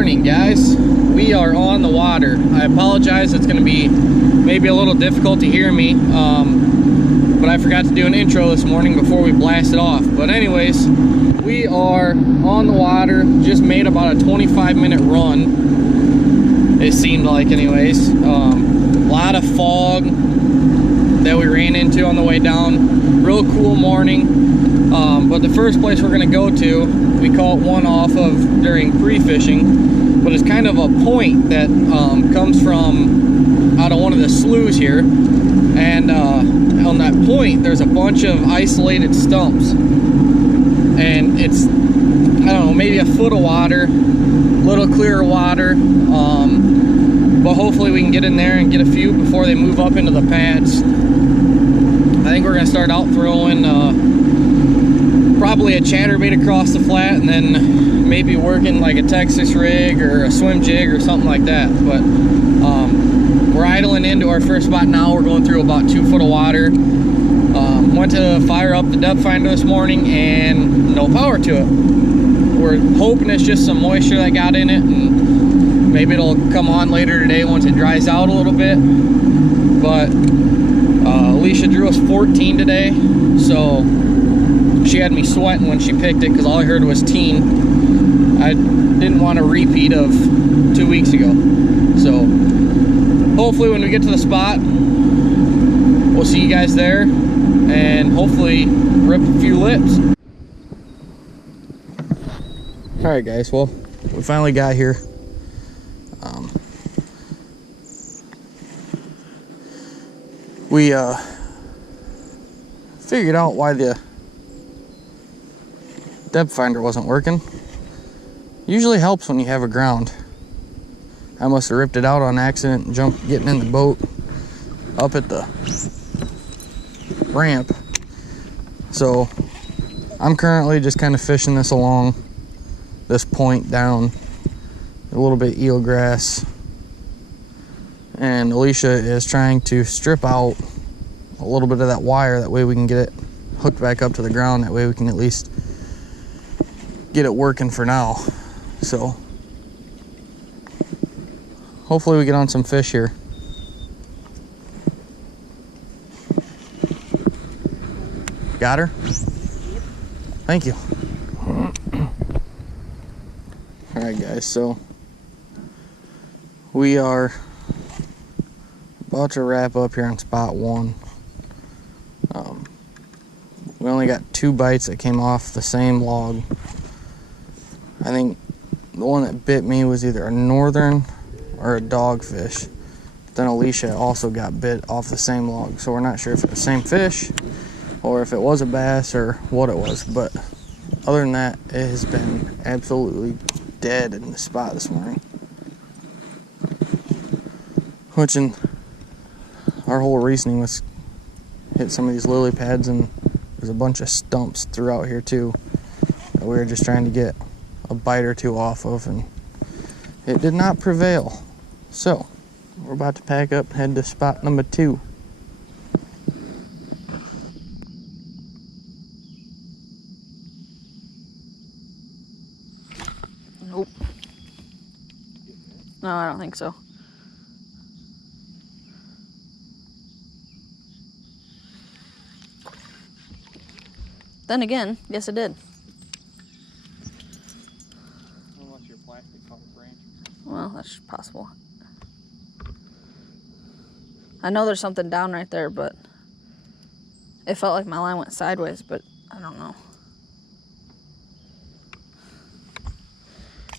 morning, guys. We are on the water. I apologize, it's going to be maybe a little difficult to hear me, but I forgot to do an intro this morning before we blasted off. But anyways, we are on the water. Just made about a 25-minute run, it seemed like anyways. A lot of fog that we ran into on the way down. Real cool morning. But the first place we're going to go to, we caught one off of during pre-fishing, but it's kind of a point that comes from out of one of the sloughs here, and on that point there's a bunch of isolated stumps, and it's, I don't know, maybe a foot of water, a little clearer water, but hopefully we can get in there and get a few before they move up into the pads. I think we're going to start out throwing probably a chatterbait across the flat, and then maybe working like a Texas rig or a swim jig or something like that. But we're idling into our first spot now. We're going through about 2 foot of water. Went to fire up the depth finder this morning and no power to it. We're hoping it's just some moisture that got in it, and maybe it'll come on later today once it dries out a little bit. But Alicia drew us 14 today, so she had me sweating when she picked it because all I heard was teen. I didn't want a repeat of 2 weeks ago. So hopefully when we get to the spot, we'll see you guys there and hopefully rip a few lips. Alright guys, well, we finally got here. We figured out why the depth finder wasn't working. Usually helps when you have a ground. I must have ripped it out on accident and getting in the boat up at the ramp. So I'm currently just kind of fishing this along this point down a little bit eelgrass, and Alicia is trying to strip out a little bit of that wire, that way we can get it hooked back up to the ground, that way we can at least get it working for now. So hopefully we get on some fish here. Got her? Thank you. Alright guys, so we are about to wrap up here on spot 1. We only got 2 bites that came off the same log. I think the one that bit me was either a northern or a dogfish. But then Alicia also got bit off the same log, so we're not sure if it's the same fish or if it was a bass or what it was. But other than that, it has been absolutely dead in the spot this morning. Which, in our whole reasoning was hit some of these lily pads, and there's a bunch of stumps throughout here too that we were just trying to get a bite or 2 off of, and it did not prevail. So we're about to pack up and head to spot number 2. Nope. No, I don't think so. Then again, yes it did. Unless your plastic caught a branch. Well, that's possible. I know there's something down right there, but it felt like my line went sideways, but I don't know.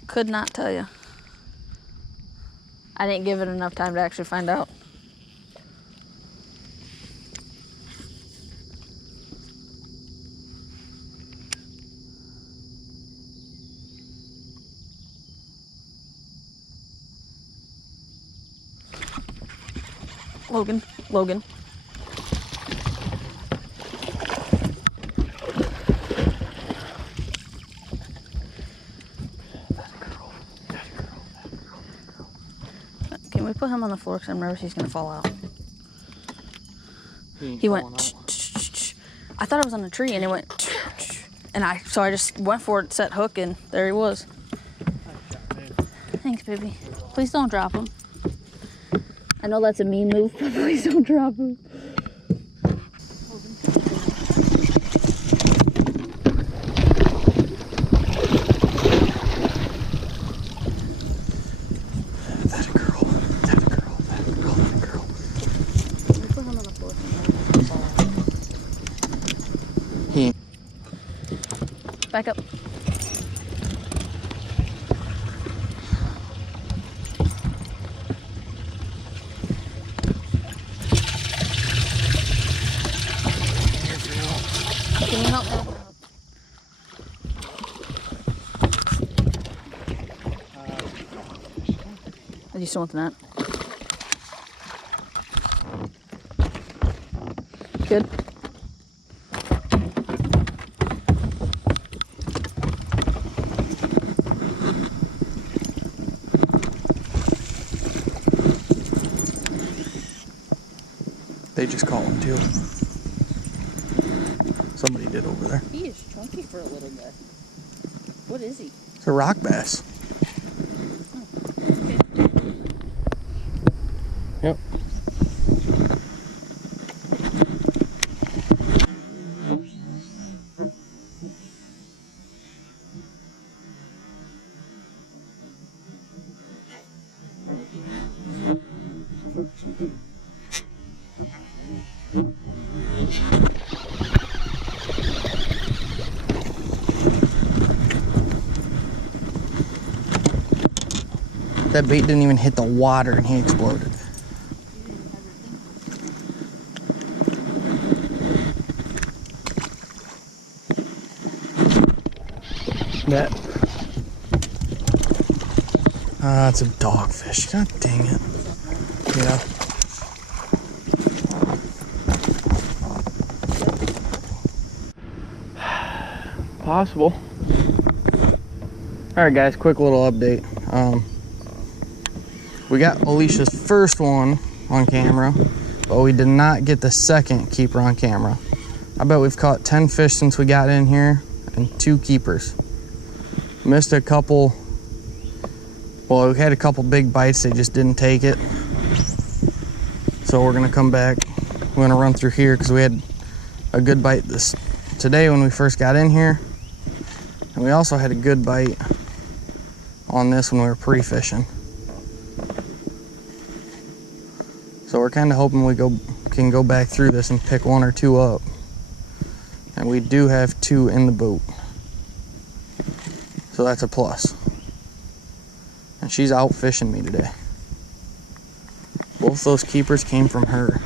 Could not tell you. I didn't give it enough time to actually find out. Logan. Can we put him on the floor, because I'm nervous he's going to fall out. He went, I thought it was on a tree, and it went, and so I just went for it, set hook, and there he was. Thanks, baby. Please don't drop him. I know that's a mean move, but please don't drop him. That a girl. That a girl. That a girl. That a girl. Put him on the floor. He. Back up. Can you help me? Are you still want the net? Good. They just caught one too. Somebody did over there. He is chunky for a little guy. What is he? It's a rock bass. Okay. Yep. That bait didn't even hit the water and he exploded. That. It's a dogfish. God dang it. Yeah. Possible. Alright guys, quick little update. We got Alicia's first one on camera, but we did not get the second keeper on camera. I bet we've caught 10 fish since we got in here and 2 keepers. Missed a couple, well, we had a couple big bites, they just didn't take it. So we're gonna come back, we're gonna run through here because we had a good bite today when we first got in here. And we also had a good bite on this when we were pre-fishing. So we're kind of hoping we can go back through this and pick 1 or 2 up. And we do have 2 in the boat. So that's a plus. And she's out fishing me today. Both those keepers came from her.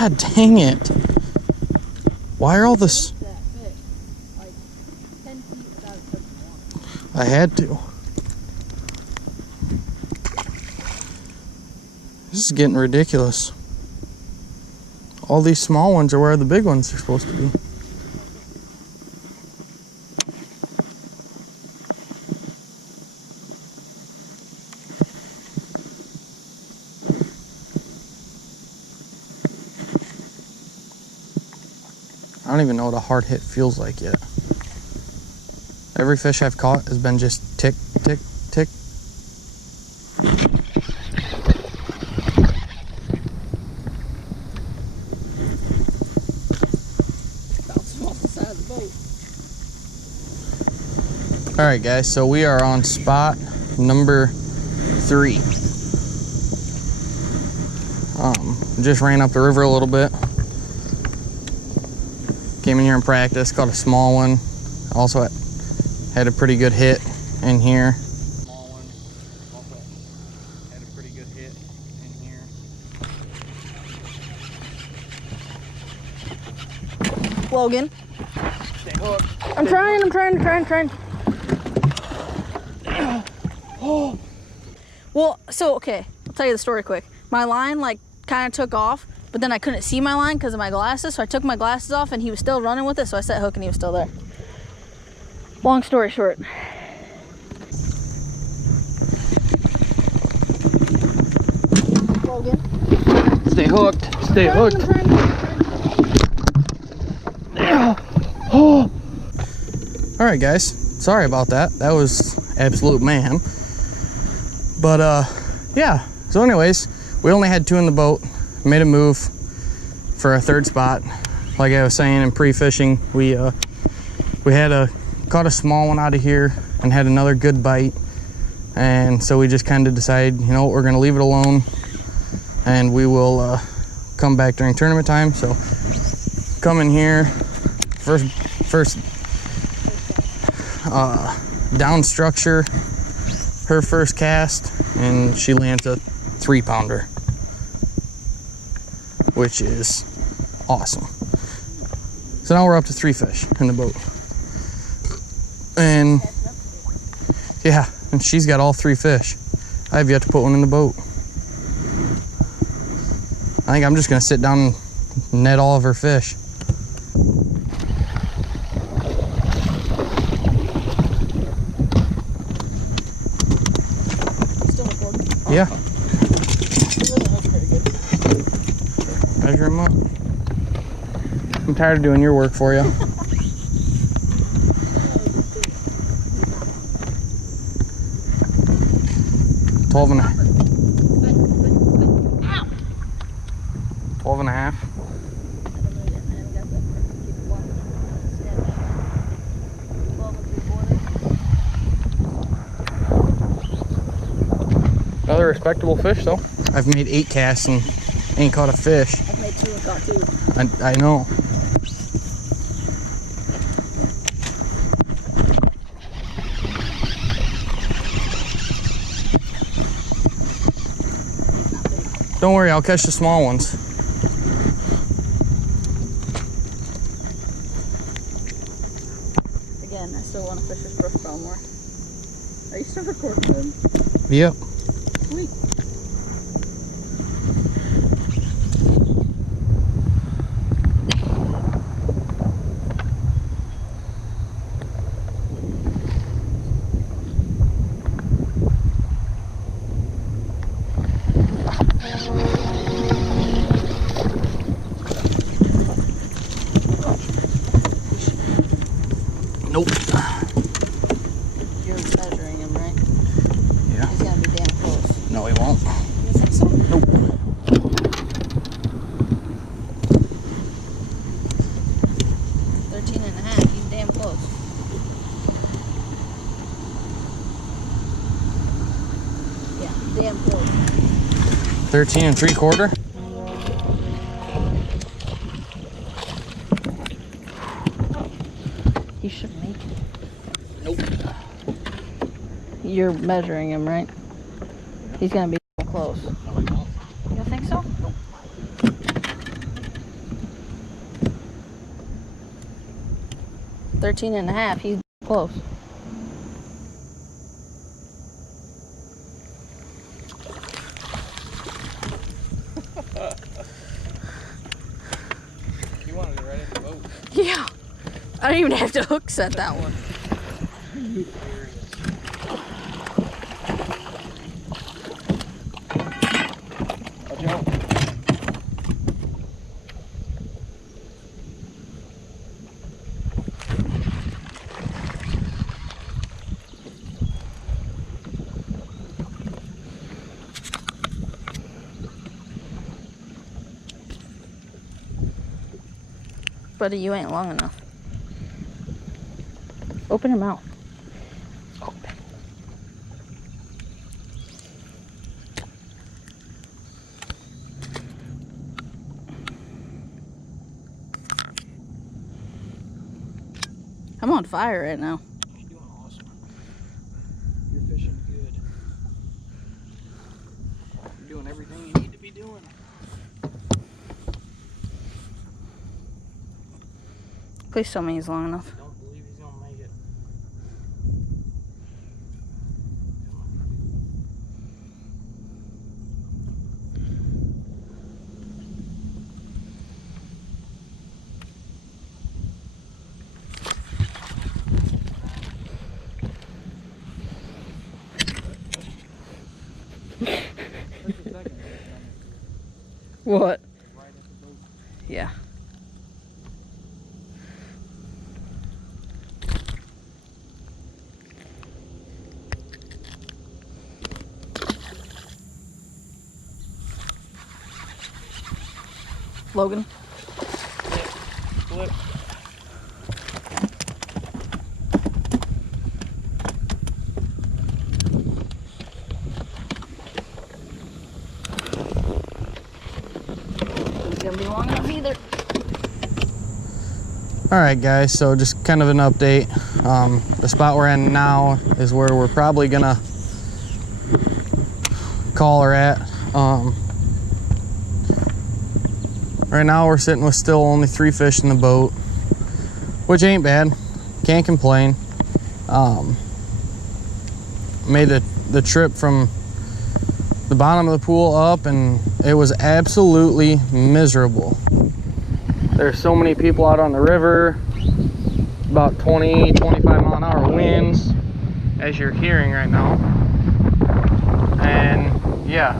God dang it. Why are all this? I had to. This is getting ridiculous. All these small ones are where the big ones are supposed to be. I don't even know what a hard hit feels like yet. Every fish I've caught has been just tick, tick, tick. Bouncing off the side of the boat. All right, guys, so we are on spot number 3. Just ran up the river a little bit. Came in here and practiced, caught a small one. Also had a pretty good hit in here. Small one. Also had a pretty good hit in here. Logan. Stay hooked. I'm trying. Oh. Well, so, okay, I'll tell you the story quick. My line, like, kind of took off, but then I couldn't see my line because of my glasses, so I took my glasses off and he was still running with it, so I set hook and he was still there. Long story short. hooked. Stay hooked. Yeah. Oh. All right, guys. Sorry about that. That was absolute mayhem. But yeah. So anyways, we only had 2 in the boat. Made a move for our 3rd spot. Like I was saying in pre-fishing, we had caught a small one out of here and had another good bite. And so we just kind of decided, you know, we're gonna leave it alone and we will come back during tournament time. So come in here, first down structure, her first cast, and she lands a 3-pounder, which is awesome. So now we're up to 3 fish in the boat. And yeah, and she's got all 3 fish. I have yet to put one in the boat. I think I'm just gonna sit down and net all of her fish. Still recording? Yeah. Measure them up. I'm tired of doing your work for you. Twelve and a half. Another respectable fish though. I've made 8 casts and ain't caught a fish. I've made 2 and caught 2. I know. Don't worry, I'll catch the small ones. Again, I still want to fish this brush pile more. Are you still recording? Yep. Sweet. Nope. You're measuring him, right? Yeah. He's gonna be damn close. No, he won't. You think so? Nope. 13 and a half. He's damn close. Yeah, damn close. 13 3/4. He should make it. Nope. You're measuring him, right? He's gonna be close. No, he won't. You don't think so? 13 and a half. He's close. You wanted it right at the boat. Yeah. I don't even have to hook set that one. Watch out. Buddy, you ain't long enough. Open your mouth. Open. I'm on fire right now. You're doing awesome. You're fishing good. You're doing everything you need to be doing. Please tell me he's long enough. I don't believe he's gonna make it. What? Logan. Flip. It's gonna be long enough either. All right, guys, so just kind of an update. The spot we're in now is where we're probably gonna call her at. Right now we're sitting with still only 3 fish in the boat, which ain't bad, can't complain. Made the trip from the bottom of the pool up, and it was absolutely miserable. There's so many people out on the river, about 20, 25 mile an hour winds, as you're hearing right now. And yeah,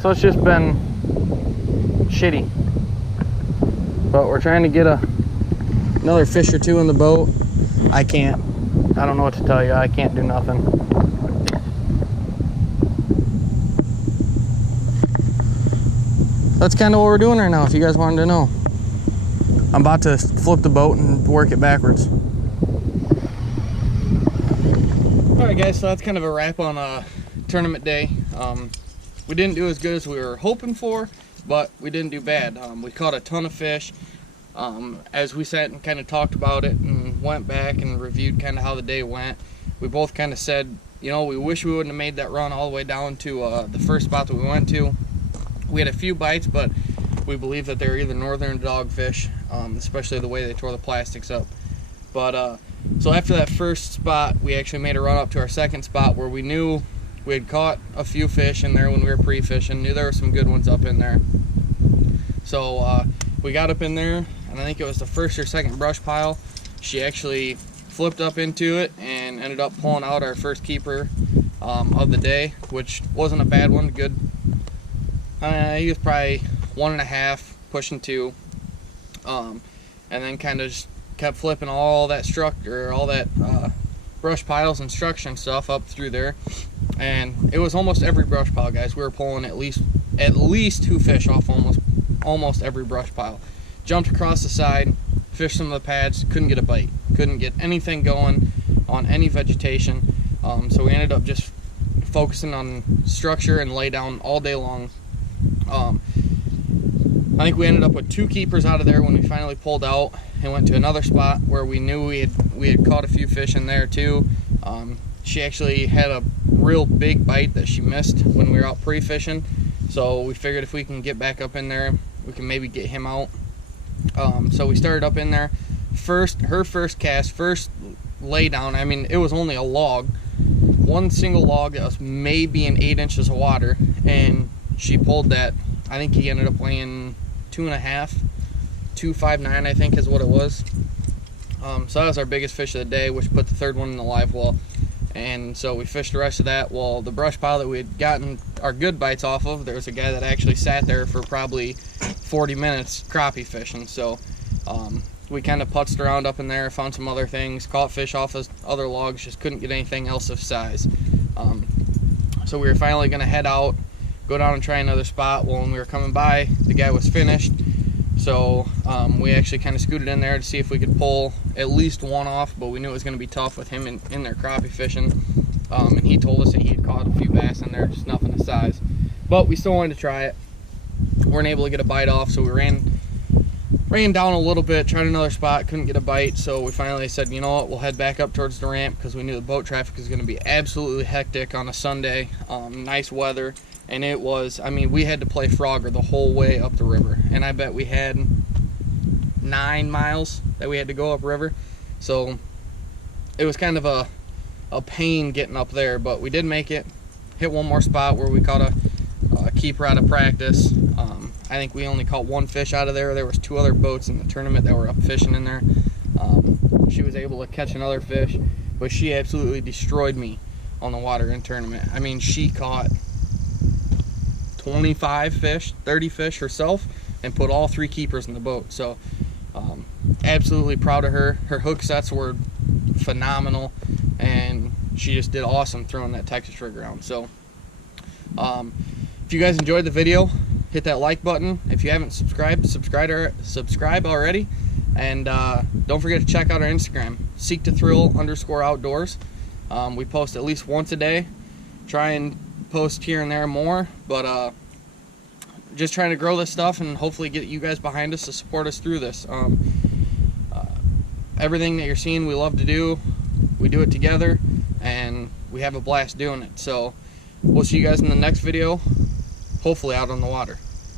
so it's just been shitty. But we're trying to get another fish or 2 in the boat. I don't know what to tell you. I can't do nothing. That's kind of what we're doing right now, if you guys wanted to know. I'm about to flip the boat and work it backwards. All right, guys, so that's kind of a wrap on tournament day. We didn't do as good as we were hoping for, but we didn't do bad. We caught a ton of fish. As we sat and kind of talked about it and went back and reviewed kind of how the day went, we both kind of said, you know, we wish we wouldn't have made that run all the way down to the first spot that we went to. We had a few bites, but we believe that they're either northern dogfish, especially the way they tore the plastics up. But so after that first spot, we actually made a run up to our second spot where we knew we had caught a few fish in there when we were pre-fishing, knew there were some good ones up in there. So we got up in there, and I think it was the first or second brush pile. She actually flipped up into it and ended up pulling out our first keeper of the day, which wasn't a bad one. Good. He was probably 1.5, pushing 2, and then kind of just kept flipping all that brush piles and structure and stuff up through there, and it was almost every brush pile, guys. We were pulling at least 2 fish off almost every brush pile. Jumped across the side, fished some of the pads, couldn't get a bite, couldn't get anything going on any vegetation. So we ended up just focusing on structure and lay down all day long. I think we ended up with 2 keepers out of there when we finally pulled out and went to another spot where we knew we had caught a few fish in there too. She actually had a real big bite that she missed when we were out pre-fishing, so we figured if we can get back up in there, we can maybe get him out. So we started up in there. Her first cast, first lay down, I mean, it was only a log, one single log that was maybe in 8 inches of water, and she pulled that. I think he ended up weighing 2.5, 259, I think is what it was. So that was our biggest fish of the day, which put the third one in the live well. And so we fished the rest of that. Well, the brush pile that we had gotten our good bites off of, there was a guy that actually sat there for probably 40 minutes crappie fishing. So we kind of putzed around up in there, found some other things, caught fish off of other logs, just couldn't get anything else of size. So we were finally going to head out, go down and try another spot. Well, when we were coming by, the guy was finished. So we actually kind of scooted in there to see if we could pull at least one off, but we knew it was going to be tough with him in there crappie fishing. And he told us that he had caught a few bass in there, just nothing of size. But we still wanted to try it. Weren't able to get a bite off, so we ran down a little bit, tried another spot, couldn't get a bite. So we finally said, you know what, we'll head back up towards the ramp because we knew the boat traffic was going to be absolutely hectic on a Sunday. Nice weather. And it was, I mean, we had to play Frogger the whole way up the river. And I bet we had 9 miles that we had to go upriver. So it was kind of a pain getting up there, but we did make it. Hit one more spot where we caught a keeper out of practice. I think we only caught 1 fish out of there. There was 2 other boats in the tournament that were up fishing in there. She was able to catch another fish, but she absolutely destroyed me on the water in tournament. I mean, she caught 25 fish, 30 fish herself, and put all 3 keepers in the boat. So absolutely proud of her. Her hook sets were phenomenal, and she just did awesome throwing that Texas rig around. So if you guys enjoyed the video, hit that like button. If you haven't subscribe already. And don't forget to check out our Instagram, seek2thrill_outdoors. We post at least once a day. Try and post here and there more, but just trying to grow this stuff and hopefully get you guys behind us to support us through this. Everything that you're seeing we love to do, we do it together, and we have a blast doing it. So we'll see you guys in the next video, hopefully out on the water.